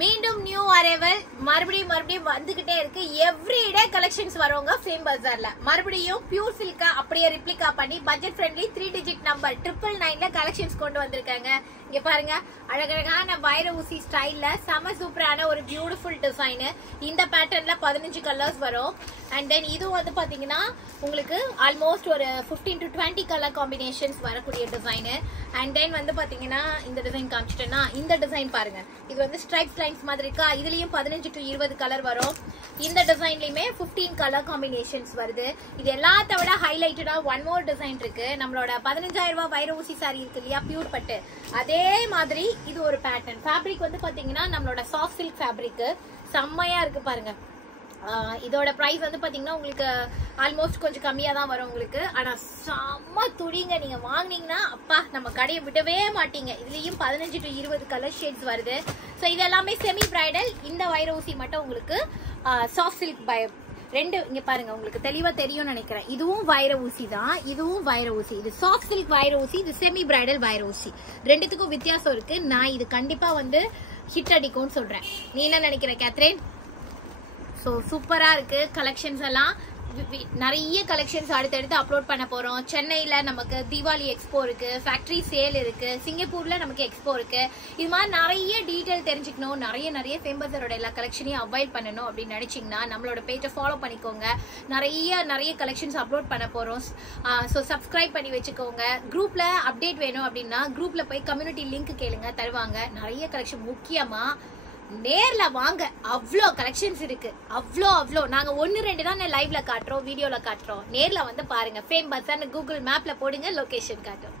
மீண்டும் new arrival மறுபடியும் வந்துகிட்டே இருக்கு. எவ்ரிடே கலெக்ஷன்ஸ் வருவாங்க ஃபேம் பஜார்ல. மறுபடியும் பியூர் சில்கா அப்படியே ரிப்ளிகா பண்ணி பட்ஜெட் ஃப்ரெண்ட்லி 3 டிஜிட் நம்பர் 999ல கலெக்ஷன்ஸ் கொண்டு வந்திருக்காங்க. இங்க பாருங்க, அழகழகான வைர ஊசி ஸ்டைல்ல செம சூப்பரான ஒரு பியூட்டிஃபுல் டிசைன். இந்த பேட்டர்ன்ல 15 கலர்ஸ் வரும். அண்ட் தென் இது வந்து பாத்தீங்கன்னா உங்களுக்கு ஆல்மோஸ்ட் ஒரு 15 to 20 கலர் காம்பினேஷன்ஸ் வரக்கூடிய டிசைன். அண்ட் தென் வந்து பாத்தீங்கன்னா இந்த டிசைன் காமிச்சிட்டேன்னா இந்த டிசைன் பாருங்க, இது வந்து ஸ்ட்ரைப்ஸ் லைன்ஸ் மாதிரி இருக்கா. இதுலயும் 15 to 20 கலர் வரும். இந்த டிசைன்லயுமே 15 கலர் காம்பினேஷன்ஸ் வருது. இது எல்லாத்த விட ஹைலைட்டடா ஒன் மோர் டிசைன் இருக்கு. நம்மளோட 15,000 ரூபாய் வைர ஊசி சாரி இருக்கு இல்லையா, பியூர் பட்டு, அதே மாதிரி இது ஒரு பேட்டர்ன். ஃபேப்ரிக் வந்து பாத்தீங்கன்னா நம்மளோட சாஃப்ட் சில்க் ஃபேப்ரிக் செம்மையா இருக்கு பாருங்க. இதோட பிரைஸ் வந்து பாத்தீங்கன்னா உங்களுக்கு ஆல்மோஸ்ட் கொஞ்சம் கம்மியா தான் வரும் உங்களுக்கு. ஆனா செம்ம துணிங்க, நீங்க வாங்கினீங்கன்னா அப்பா நம்ம கடையை விடவே மாட்டீங்க. இதுலயும் 15 to 20 கலர் ஷேட்ஸ் வருது. சோ இது எல்லாமே செமி பிரைடல். இந்த வைர ஊசி மட்டும் உங்களுக்கு சாஃப்ட் சில்க் ரெண்டு இங்க பாருங்க, உங்களுக்கு தெளிவா தெரியும் நினைக்கிறேன். இதுவும் வைர ஊசி தான், இதுவும் வைர ஊசி. இது சாஃப்ட் சில்க் வைர ஊசி, இது செமி பிரைடல் வைர ஊசி. ரெண்டுத்துக்கும் வித்தியாசம் இருக்கு. நான் இது கண்டிப்பா வந்து ஹிட் அடிக்கும்னு சொல்றேன். நீ என்ன நினைக்கிற கேத்ரின்? சோ சூப்பரா இருக்கு கலெக்ஷன்ஸ் எல்லாம். நிறைய கலெக்ஷன்ஸ் அடுத்தடுத்து அப்லோட் பண்ண போறோம். சென்னையில நமக்கு தீபாவளி எக்ஸ்போ இருக்கு, ஃபேக்டரி சேல் இருக்கு, சிங்கப்பூர்ல நமக்கு எக்ஸ்போ இருக்கு. இது மாதிரி நிறைய டீடைல் தெரிஞ்சுக்கணும், நிறைய ஃபேம் பஜாரோட எல்லா கலெக்ஷனையும் அவாய்ட் பண்ணணும் அப்படின்னு நினைச்சீங்கன்னா நம்மளோட பேஜை ஃபாலோ பண்ணிக்கோங்க. நிறைய கலெக்ஷன்ஸ் அப்லோட் பண்ண போறோம். ஸோ சப்ஸ்கிரைப் பண்ணி வச்சுக்கோங்க. குரூப்ல அப்டேட் வேணும் அப்படின்னா குரூப்ல போய் கம்யூனிட்டி லிங்க் கேளுங்க, தருவாங்க. நிறைய கலெக்ஷன், முக்கியமா நேர்ல வாங்க, அவ்வளோ கலெக்ஷன்ஸ் இருக்கு. அவ்வளோ நாங்க 1-2 தான் லைவ்ல காட்டுறோம், வீடியோல காட்டுறோம். நேர்ல வந்து பாருங்க. ஃபேம் பஜார்னு கூகுள் மேப்ல போடுங்க, லொகேஷன் காட்டும்.